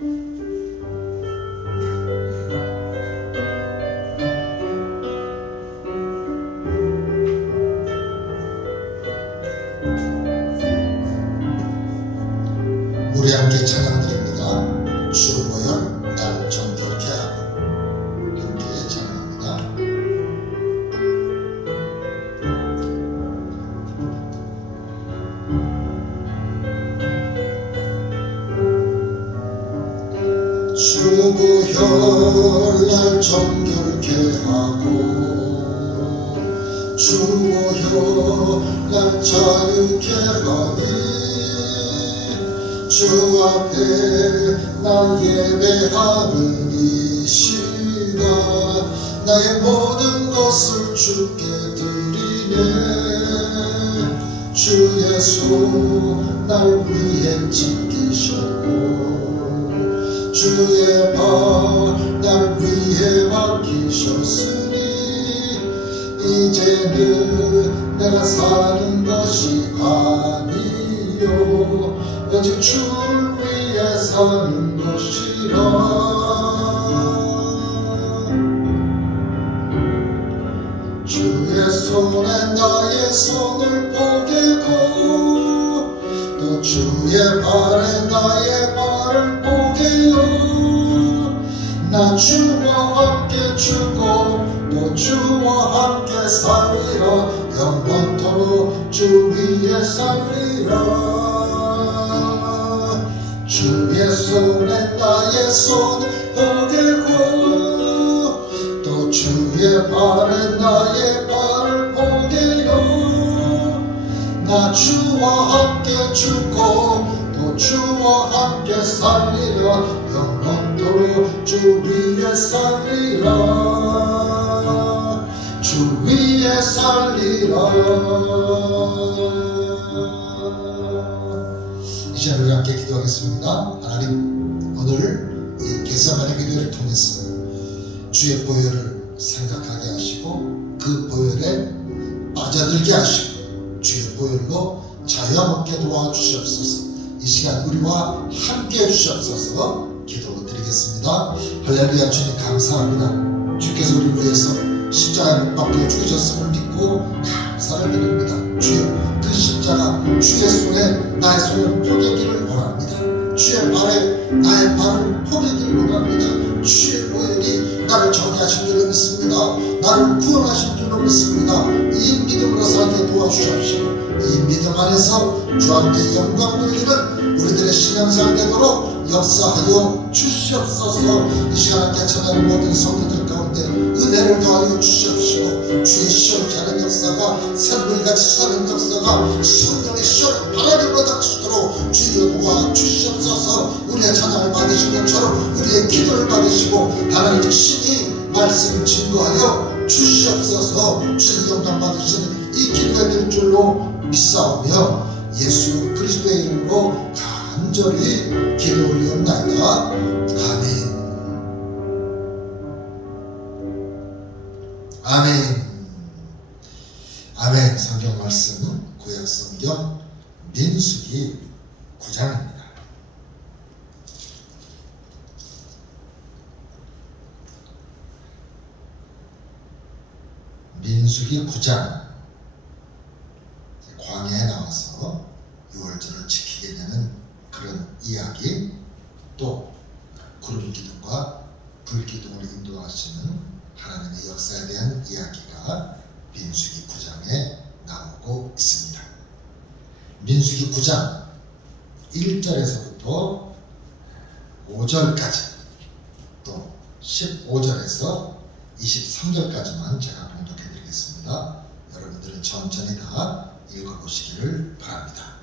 우 주 앞에 난 예배하는 이 시간 나의 모든 것을 주께 드리네. 주 예수 날 위해 지키셨고 주의 발날 위해 맡기셨으니 이제는 내가 사는 것이 아니요 오직 주를 위해 사는 것이라. 주의 손에 나의 손을 보게고 또 주의 발에 나의 발을 보게요 나 주 손 보게고 또 주의 발에 나의 발을 보게요 나 주와 함께 죽고 또 주와 함께 살리라. 영원토록 주 위에 살리라. 주 위에 살리라. 이 시간 우리 함께 기도하겠습니다. 하나님 오늘 이 개사만의 기도를 통해서 주의 보혈을 생각하게 하시고 그 보혈에 빠져들게 하시고 주의 보혈로 자유함없게 도와주시옵소서. 이 시간 우리와 함께 해주시옵소서. 기도 드리겠습니다. 할렐루야 주님 감사합니다. 주께서 우리를 위해서 십자가에 못 박혀 죽으셨음을 믿고 감사를 드립니다. 주여 그 십자가 주의 손에 나의 손을 포개기를 원합니다 주의 발에 나의 발을 포개기를 원합니다. 주의 보혈이 나를 정리하신 줄로 믿습니다. 나를 구원하신 줄로 믿습니다. 이 믿음으로 살게 도와주십시오. 이 믿음 안에서 주 앞에 영광 돌리는 우리들의 신앙생활 되도록 역사하여 주시옵소서. 이 시간 함께 전하는 모든 성도들 가운데 은혜를 더하여 주시옵시고 주의 시험케 하는 역사가 샘물같이 사는 역사가 성령의 시험 바라기로 닥치도록 주여 도와주시옵소서. 우리의 찬양을 받으신 것처럼 우리의 기도를 받으시고 하나님 친히 말씀 증거하여 주시옵소서. 주의 영광 받으시는 이 기도가 될 줄로 믿사오며 예수 그리스도의 이름으로 간절히 기도 올리옵나이다 아멘. 아멘. 성경 말씀은 구약 성경 민수기 9장입니다. 민수기 9장 광야에 나와서 유월절을 지키게 되는 그런 이야기 또 구름 기둥과 불 기둥을 인도하시는 하나님의 역사에 대한 이야기가 민수기 9장에 나오고 있습니다. 민수기 9장 1절에서부터 5절까지 또 15절에서 23절까지만 제가 봉독해 드리겠습니다. 여러분들은 천천히 다 읽어보시기를 바랍니다.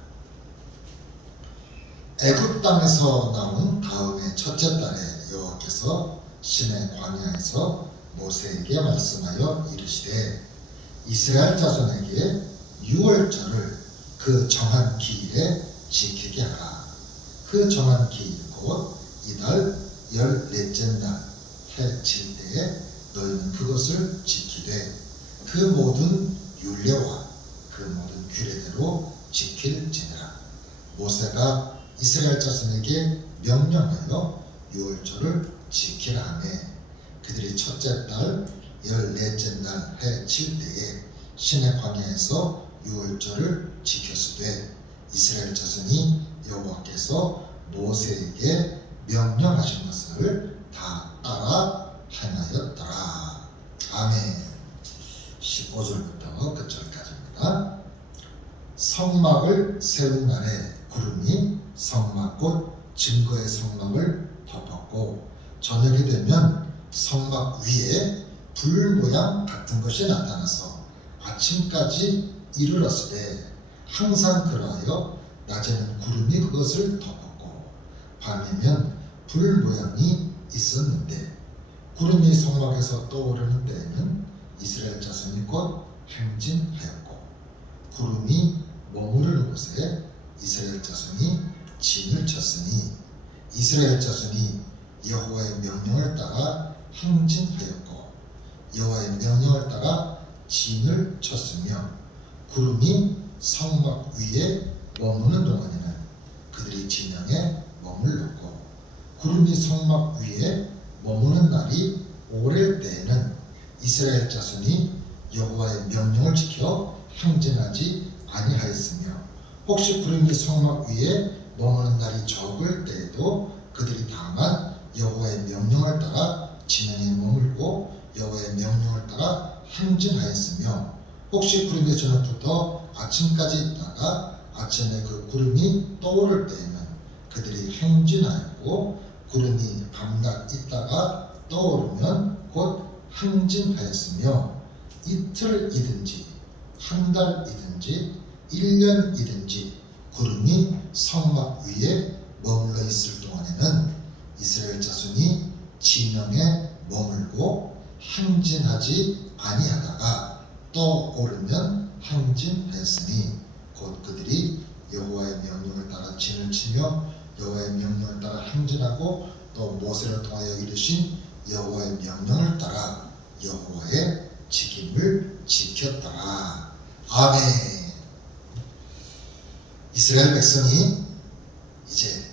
애굽 땅에서 나온 다음의 첫째 달에 여호와께서 신의 광야에서 모세에게 말씀하여 이르시되 이스라엘 자손에게 유월절을 그 정한 기일에 지키게 하라. 그 정한 기일 곧 이달 열넷째 날 해 질 때에 너희는 그것을 지키되 그 모든 율례와 그 모든 규례대로 지킬지니라. 모세가 이스라엘 자손에게 명령하여 유월절을 지키라 하매 그들이 첫째 달 열넷째 날 해 칠 때에 신의 광야에서 유월절을 지켰으되 이스라엘 자손이 여호와께서 모세에게 명령하신 것을 다 따라 행하였더라. 아멘. 15절부터 끝절까지입니다. 성막을 세운 날에 구름이 성막 곧 증거의 성막을 덮었고 저녁이 되면 성막 위에 불 모양 같은 것이 나타나서 아침까지 이르렀으되 항상 그러하여 낮에는 구름이 그것을 덮었고 밤이면 불 모양이 있었는데 구름이 성막에서 떠오르는 때에는 이스라엘 자손이 곧 행진하였고 구름이 머무르는 곳에 이스라엘 자손이 진을 쳤으니 이스라엘 자손이 여호와의 명령을 따라 행진하였고 여호와의 명령을 따라 진을 쳤으며 구름이 성막 위에 머무는 동안에는 그들이 진영에 머물렀고 구름이 성막 위에 머무는 날이 오랠 때에는 이스라엘 자손이 여호와의 명령을 지켜 행진하지 아니하였으며 혹시 구름이 성막 위에 머무는 날이 적을 때에도 그들이 다만 여호와의 명령을 따라 진영에 머물고 여호와의 명령을 따라 행진하였으며 혹시 구름이 저녁부터 아침까지 있다가 아침에 그 구름이 떠오를 때에는 그들이 행진하였고 구름이 밤낮 있다가 떠오르면 곧 행진하였으며 이틀이든지 한 달이든지 일 년이든지 구름이 성막 위에 머물러 있을 동안에는 이스라엘 자손이 진영에 머물고 행진하지 아니하다가 떠오르면 행진하였으니 곧 그들이 여호와의 명령을 따라 진을 치며 여호와의 명령을 따라 행진하고 또 모세를 통하여 이르신 여호와의 명령을 따라 여호와의 직임을 지켰더라. 아멘. 이스라엘 백성이 이제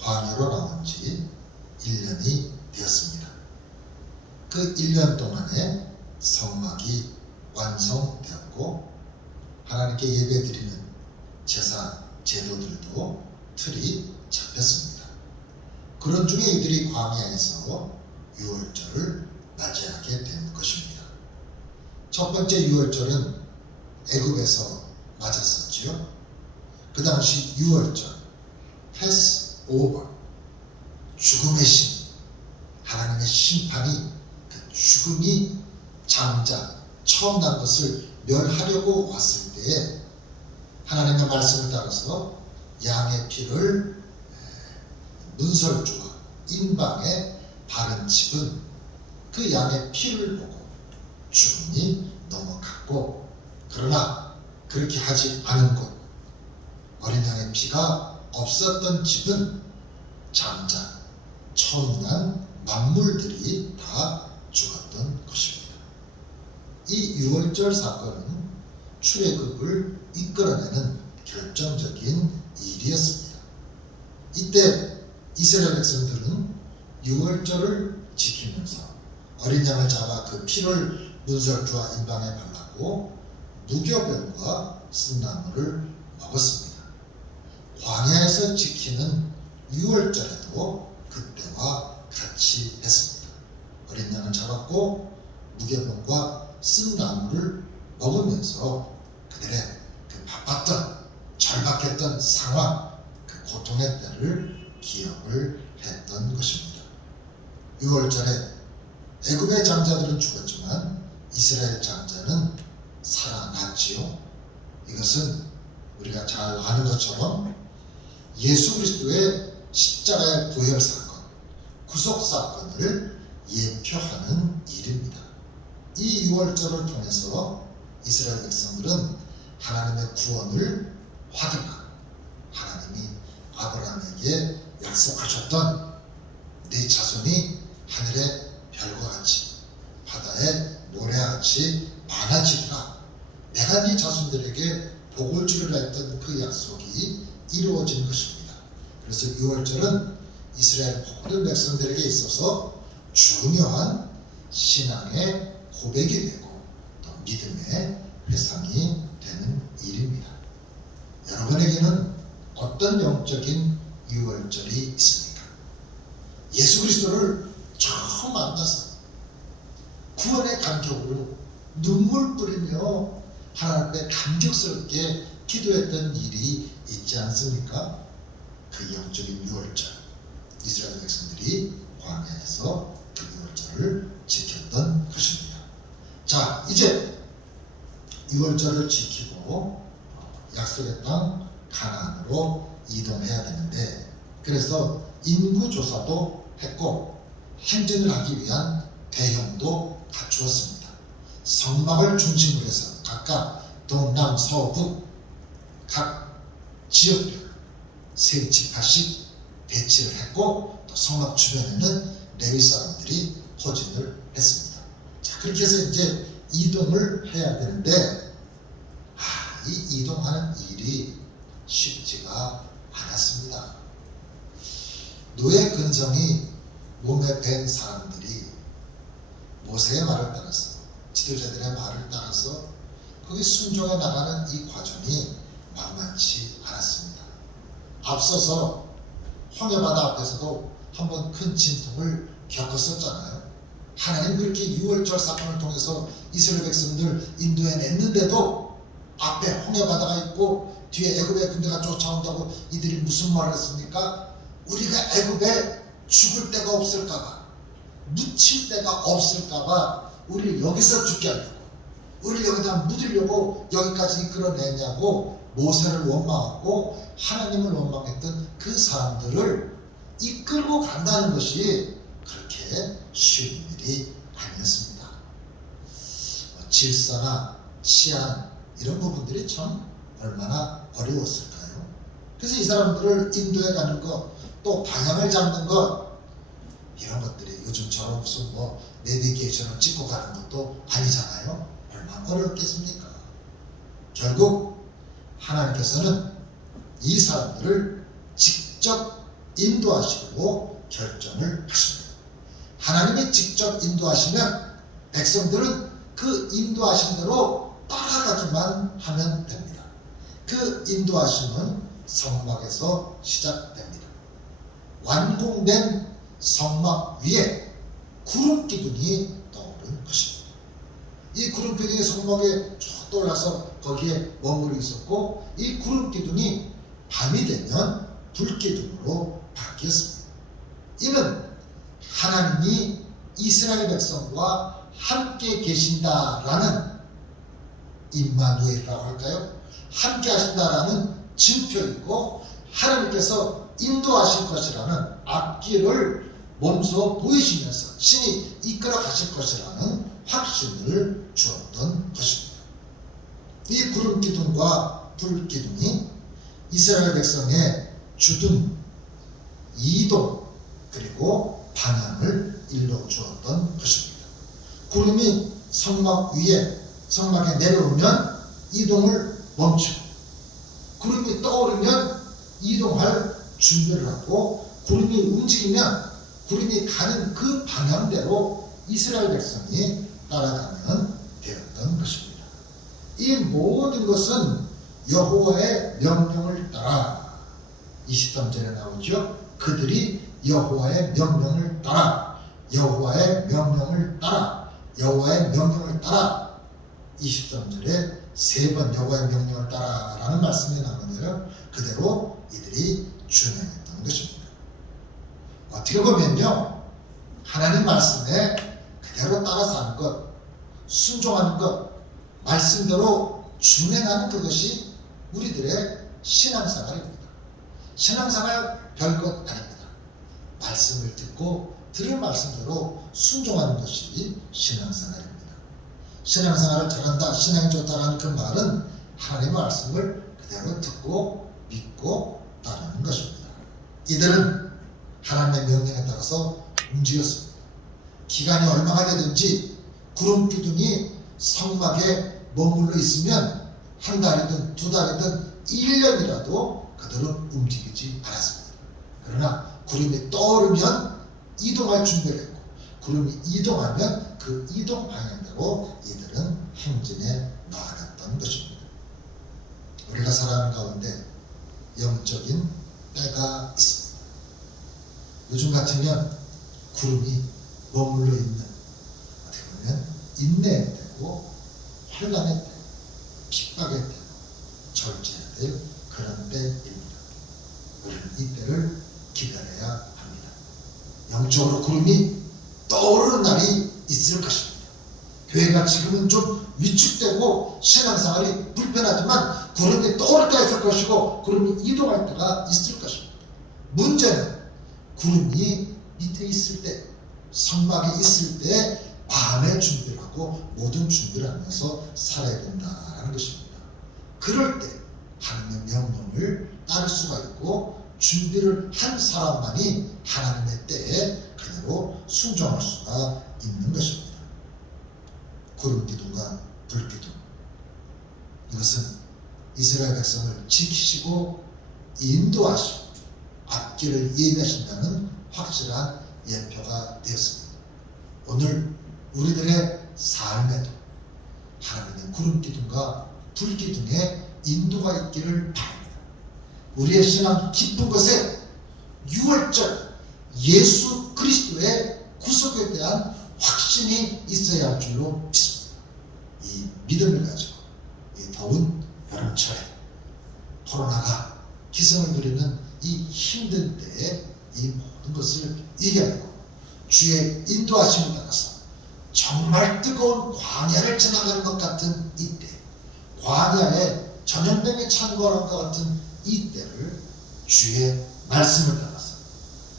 광야로 나온 지 1년이 되었습니다. 그 1년 동안에 성막이 완성되었고 하나님께 예배드리는 제사 제도들도 틀이 잡혔습니다. 그런 중에 이들이 광야에서 유월절을 맞이하게 된 것입니다. 첫 번째 유월절은 애굽에서 맞았었지요. 그 당시 유월절, 패스 오버, 죽음의 신, 하나님의 심판이 그 죽음이 장자 처음 난 것을 멸하려고 왔을 때에 하나님의 말씀을 따라서 양의 피를 문설주와 인방에 바른 집은 그 양의 피를 보고 죽음이 넘어갔고 그러나 그렇게 하지 않은 곳 어린 양의 피가 없었던 집은 장자 처음 난 만물들이 다 죽었던 것입니다. 이 유월절 사건은 출애굽을 이끌어내는 결정적인 일이었습니다. 이때 이스라엘 백성들은 유월절을 지키면서 어린 양을 잡아 그 피를 문설주와 인방에 발라고 무교병과 쓴나물을 먹었습니다. 광야에서 지키는 유월절에도 그때와 같이 했습니다. 어린 양을 잡았고 무교병과 쓴나물을 먹으면서 그들의 그 바빴던 절박했던 상황, 그 고통의 때를 기억을 했던 것입니다. 6월절에 애굽의 장자들은 죽었지만 이스라엘 장자는 살아났지요. 이것은 우리가 잘 아는 것처럼 예수 그리스도의 십자가의 보혈 사건, 구속 사건을 예표하는 일입니다. 이 6월절을 통해서 이스라엘 백성들은 하나님의 구원을 확인하고 하나님이 아브라함에게 약속하셨던 네 자손이 하늘의 별과 같이 바다의 모래와 같이 많아지리라 내가 네 자손들에게 복을 주리라 했던 그 약속이 이루어진 것입니다. 그래서 6월절은 이스라엘 모든 백성들에게 있어서 중요한 신앙의 고백이 되고 또 믿음의 회상이 되는 일입니다. 여러분에게는 어떤 영적인 유월절이 있습니까? 예수 그리스도를 처음 만나서 구원의 감격으로 눈물 뿌리며 하나님 앞에 감격스럽게 기도했던 일이 있지 않습니까? 그 영적인 유월절 이스라엘 백성들이 광야에서 그 유월절을 지켰던 것입니다. 자 이제 유월절을 지키고 어, 약속의 땅 가나안으로 이동해야 되는데 그래서 인구 조사도 했고 행진을 하기 위한 대형도 갖추었습니다. 성막을 중심으로 해서 각각 동남 서북 각 지역별 세 지파씩 배치를 했고 또 성막 주변에는 레위 사람들이 포진을 했습니다. 자 그렇게 해서 이제 이동을 해야 되는데 아, 이 이동하는 일이 쉽지가 않았습니다. 노예 근성이 몸에 밴 사람들이 모세의 말을 따라서 지도자들의 말을 따라서 거기 순종해 나가는 이 과정이 만만치 않았습니다. 앞서서 홍해바다 앞에서도 한번 큰 진통을 겪었었잖아요. 하나님 그렇게 6월절 사건을 통해서 이스라엘 백성들 인도해 냈는데도 앞에 홍해바다가 있고 뒤에 애굽의 군대가 쫓아온다고 이들이 무슨 말을 했습니까? 우리가 애굽에 죽을 데가 없을까봐 묻힐 데가 없을까봐 우리를 여기서 죽게 하려고 우리를 여기다 묻으려고 여기까지 이끌어내냐고 모세를 원망하고 하나님을 원망했던 그 사람들을 이끌고 간다는 것이 그렇게 쉬운 일이 아니었습니다. 뭐 질서나 치안 이런 부분들이 참 얼마나 어려웠을까요? 그래서 이 사람들을 인도해 가는 것, 또 방향을 잡는 것 이런 것들이 요즘처럼 무슨 뭐 내비게이션을 찍고 가는 것도 아니잖아요. 얼마나 어렵겠습니까? 결국 하나님께서는 이 사람들을 직접 인도하시고 결정을 하십니다. 하나님이 직접 인도하시면 백성들은 그 인도하신 대로 따라가기만 하면 됩니다. 그 인도하심은 성막에서 시작됩니다. 완공된 성막 위에 구름 기둥이 떠오른 것입니다. 이 구름 기둥이 성막에 쭉 떠올라서 거기에 머무르고 있었고 이 구름 기둥이 밤이 되면 불 기둥으로 바뀌었습니다. 이는 하나님이 이스라엘 백성과 함께 계신다라는 임마누엘이라고 할까요? 함께 하신다라는 증표이고 하나님께서 인도하실 것이라는 앞길을 몸소 보이시면서 신이 이끌어 가실 것이라는 확신을 주었던 것입니다. 이 구름 기둥과 불 기둥이 이스라엘 백성의 주둔, 이동, 그리고 방향을 일러 주었던 것입니다. 구름이 성막 위에 성막에 내려오면 이동을 멈추고 구름이 떠오르면 이동할 준비를 하고 구름이 움직이면 구름이 가는 그 방향대로 이스라엘 백성이 따라가면 되었던 것입니다. 이 모든 것은 여호와의 명령을 따라. 23절에 나오죠. 그들이 여호와의 명령을 따라. 여호와의 명령을 따라. 여호와의 명령을 따라. 23절에 세 번 여호와의 명령을 따라라는 말씀이 나오는데요. 그대로 이들이 준행했던 것입니다. 어떻게 보면요. 하나님 말씀에 그대로 따라 사는 것, 순종하는 것, 말씀대로 준행하는 그것이 우리들의 신앙생활입니다. 신앙생활 별것 아닙니다. 말씀을 듣고 들은 말씀대로 순종하는 것이 신앙생활입니다. 신앙생활을 잘한다, 신앙이 좋다라는 그 말은 하나님의 말씀을 그대로 듣고 믿고 따르는 것입니다. 이들은 하나님의 명령에 따라서 움직였습니다. 기간이 얼마가 되든지 구름 기둥이 성막에 머물러 있으면 한 달이든 두 달이든 1년이라도 그들은 움직이지 않았습니다. 그러나 구름이 떠오르면 이동할 준비를 구름이 이동하면 그 이동 방향대로 이들은 행진에 나아갔던 것입니다. 우리가 살아가는 가운데 영적인 때가 있습니다. 요즘 같으면 구름이 머물러 있는 어떻게 보면 인내의 때고 환란의 때, 핍박의 때고 절제해야 될 그런 때입니다. 우리는 이 때를 기다려야 합니다. 영적으로 구름이 떠오르는 날이 있을 것입니다. 교회가 지금은 좀 위축되고 신앙생활이 불편하지만 구름이 떠오를 때가 있을 것이고 구름이 이동할 때가 있을 것입니다. 문제는 구름이 밑에 있을 때, 선막에 있을 때 마음의 준비를 하고 모든 준비를 하면서 살아야 된다는 것입니다. 그럴 때 하나님의 명령을 따를 수가 있고 준비를 한 사람만이 하나님의 때에 그대로 순종할 수가 있는 것입니다. 구름 기둥과 불 기둥 이것은 이스라엘 백성을 지키시고 인도하시고 앞길을 예비하신다는 확실한 예표가 되었습니다. 오늘 우리들의 삶에도 하나님의 구름 기둥과 불 기둥의 인도가 있기를 바랍니다. 우리의 신앙 깊은 것에 6월절 예수 그리스도의 구속에 대한 확신이 있어야 할 줄로 믿습니다. 이 믿음을 가지고 이 더운 여름철에 코로나가 기승을 부리는 이 힘든 때에 이 모든 것을 이겨내고 주의 인도하심을 따라서 정말 뜨거운 광야를 지나가는 것 같은 이때 광야에 전염병에 찬거하는 것 같은 이때를 주의 말씀을 따라서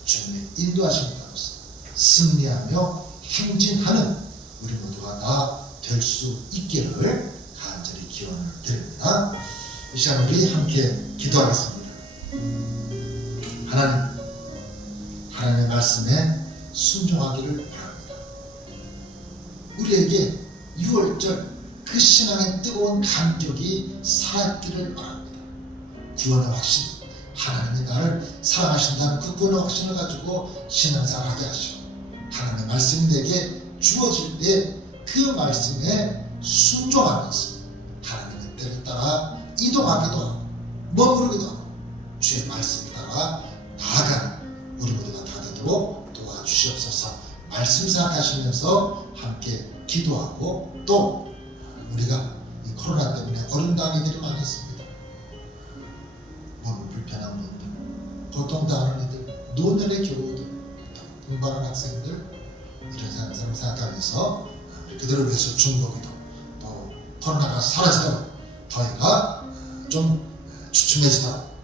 주님의 인도하심을 따라서 승리하며 행진하는 우리 모두가 다 될 수 있기를 간절히 기원을 드립니다. 이 시간 우리 함께 기도하겠습니다. 하나님, 하나님의 말씀에 순종하기를 바랍니다. 우리에게 6월절 그 신앙의 뜨거운 감격이 살아있기를 바랍니다. 구원의 확신, 하나님이 나를 사랑하신다는 그 구원의 확신을 가지고 신앙생활 하게 하시고 하나님의 말씀이 내게 주어질 때 그 말씀에 순종하면서 하나님의 때를 따라 이동하기도 하고 머무르기도 하고 주의 말씀 따라 나아가는 우리 모두가 다 되도록 도와주시옵소서 말씀 생각하시면서 함께 기도하고 또 우리가 이 코로나 때문에 어른당한 이들이 많이 있습니다. 몸이 불편한 분들, 고통당하는 이들, 노년의 교우들, 공부하는 학생들 이런 사람을 생각하면서 그들을 위해서 중보기도 또 코로나가 사라지도록 저희가 좀 주춤해지도록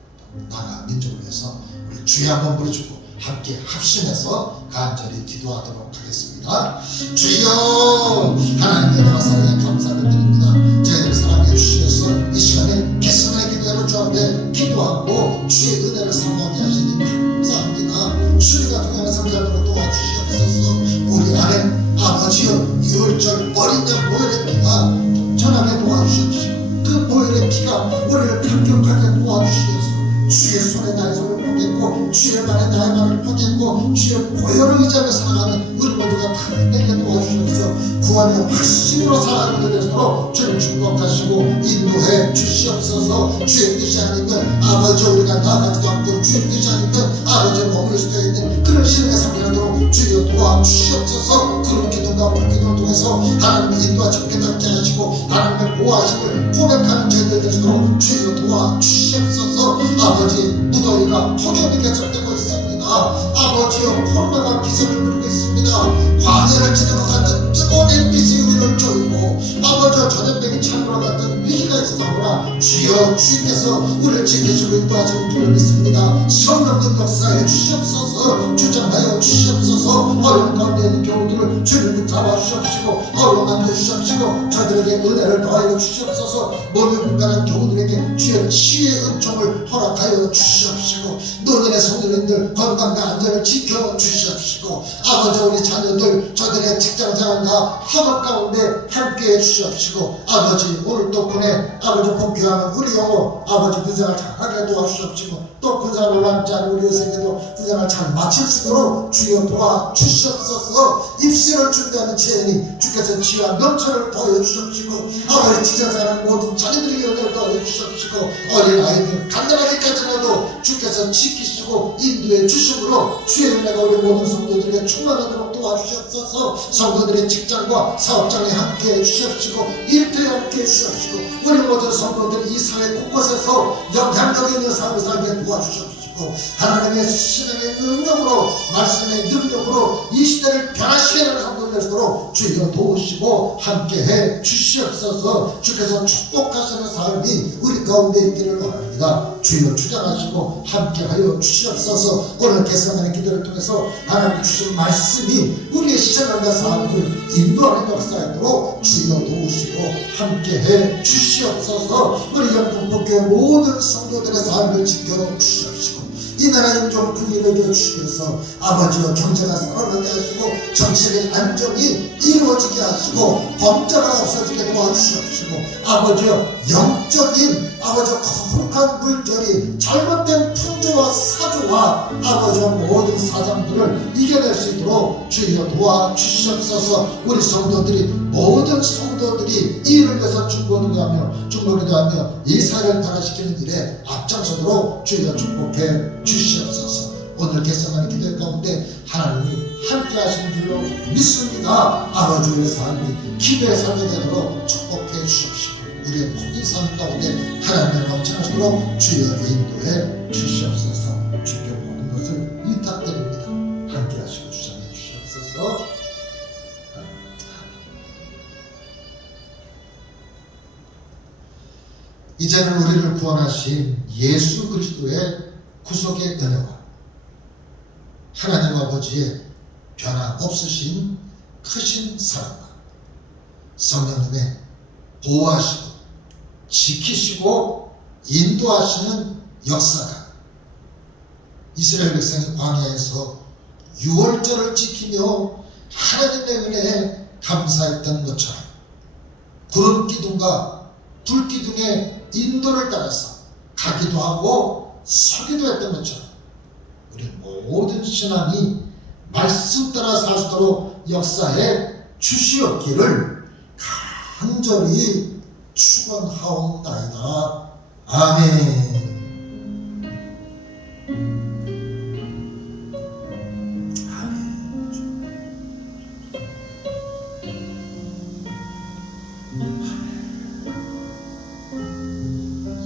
나라 민족을 위해서 우리 주의 한번 부르주고 함께 합심해서 간절히 기도하도록 하겠습니다. 주여 하나님의 나라 사랑에 감사를 드립니다. 저희들 사랑해 주셔서 이 시간에 개선의 기도로 주 앞에 기도하고 주의 은혜를 사모하게 하시니 감사합니다. 주님과 동행하는 성자들로 도와주시옵소서 우리 안에 아버지여 유월절 어린 양 보혈의 피가 주의 손에 나의 손을 펴겠고 주의 말에 나의 말을 펴겠고 주의 보혈을 의지하며 살아가는 우리 모두가 다 되게 도와주시옵소서 구원의 확신으로 살아가는 되도록 주를 축복하시고 인도해 주시옵소서. 주의 뜻이 아니면 아버지 우리가 나가지도 않고 주의 뜻이 아니면 아버지 머물 수도 있는 그런 신의 삶이라도록 주여 도와주시옵소서. 그런 기도가 불기도를 통해서 하나님의 인도하심 깨닫게 하시고 하나님의 보호하심을 고백하는 저희들 되도록 주여 도와주시옵소서. 아버지 무더위가 폭염이 계속되고 있습니다. 아버지여 코로나가 기승을 부리고 있습니다 광야를 지는 것 같은 뜨거운 햇빛 주여 주께서 우리를 지켜주고 인도하시는 줄을 믿습니다. 성령님 역사해 주시옵소서. 주장하여 주시옵소서. 어려운 가운데 있는 경우들을 주님 잡아 주시옵시고 어려움 만져 주시옵시고 저들에게 은혜를 더하여 주시옵소서. 몸이 불편한 교우들에게 주의 치유의 은총을 허락하여 주시옵시고 노년의 성도님들 건강과 안전을 지켜 주시옵시고 아버지 우리 자녀들 저들의 직장생활과 학업 가운데 함께해 주시옵시고 아버지 오늘도 보내 아버지 복귀하는 우리 영호 아버지 군생활 잘하게 도와주시옵시고 또 군생활을 완지 않은 우리 여생에도 군생활 잘 마칠 수 있도록 주여 도와주시옵소서. 입시를 준비하는 채연이 주께서 지혜와 명철을 보여주시옵시고 아버지 직장생활 모든 자녀들에게 은혜를 더해주시옵시고 어린 아이들 간단하게까지라도 주께서 지키시고 인도해 주심으로 주의 은혜가 우리 모든 성도들에게 충만하도록 도와주시옵소서. 성도들의 직장과 사업장에 함께해 주시옵시고 일터에 함께해 주시옵시고 우리 모든 성도들이 이 사회 곳곳에서 영향력 있는 삶을 살게 도와주시옵 시고 하나님의 신앙의 능력으로 말씀의 능력으로 이 시대를 변화시키는 성도들 되도록 주여 도우시고 함께해 주시옵소서. 주께서 축복하시는 삶이 우리 가운데 있기를 원합니다. 주여 주장하시고 함께하여 주시옵소서. 오늘 개성하는 기도를 통해서 하나님 주신 말씀이 우리의 시선과 삶을 인도하는 역사이도록 주여 도우시고 함께해 주시옵소서. 우리 영풍복교의 모든 성도들의 삶을 지켜 주시옵시고 이 나라 영종 국민을 주시면서 아버지와 경제가 살아나게 하시고 정치의 안정이 이루어지게 하시고 범죄가 없어지게 도와주시옵시고 아버지여 영적인 아버지 거룩한 물결이 잘못된 풍조와 사조와 아버지와 모든 사장들을 이겨낼 수 있도록 주여 도와주시옵소서. 우리 성도들이 모든 성 도들이 이 일을 위해서 중보기도 하며 중보기도 하며 이 사회를 변화시키는 일에 앞장서도록 주여 축복해 주시옵소서. 오늘 개성하는 기도 가운데 하나님이 함께 하신 줄로 믿습니다. 아버지 우리의 삶이 기도의 삶이 되도록 축복해 주시옵시고 우리의 모든 삶 가운데 하나님의 넘쳐나시도록 주여 인도해 주시옵소서 이제는 우리를 구원하신 예수 그리스도의 구속의 은혜와 하나님 아버지의 변함없으신 크신 사랑과 성령님의 보호하시고 지키시고 인도하시는 역사가 이스라엘 백성이 광야에서 유월절을 지키며 하나님의 은혜에 감사했던 것처럼 구름 기둥과 불 기둥의 인도를 따라서 가기도 하고 서기도 했던 것처럼 우리 모든 신앙이 말씀 따라 사수도록 역사에 주시옵기를 간절히 축원하옵나이다. 아멘.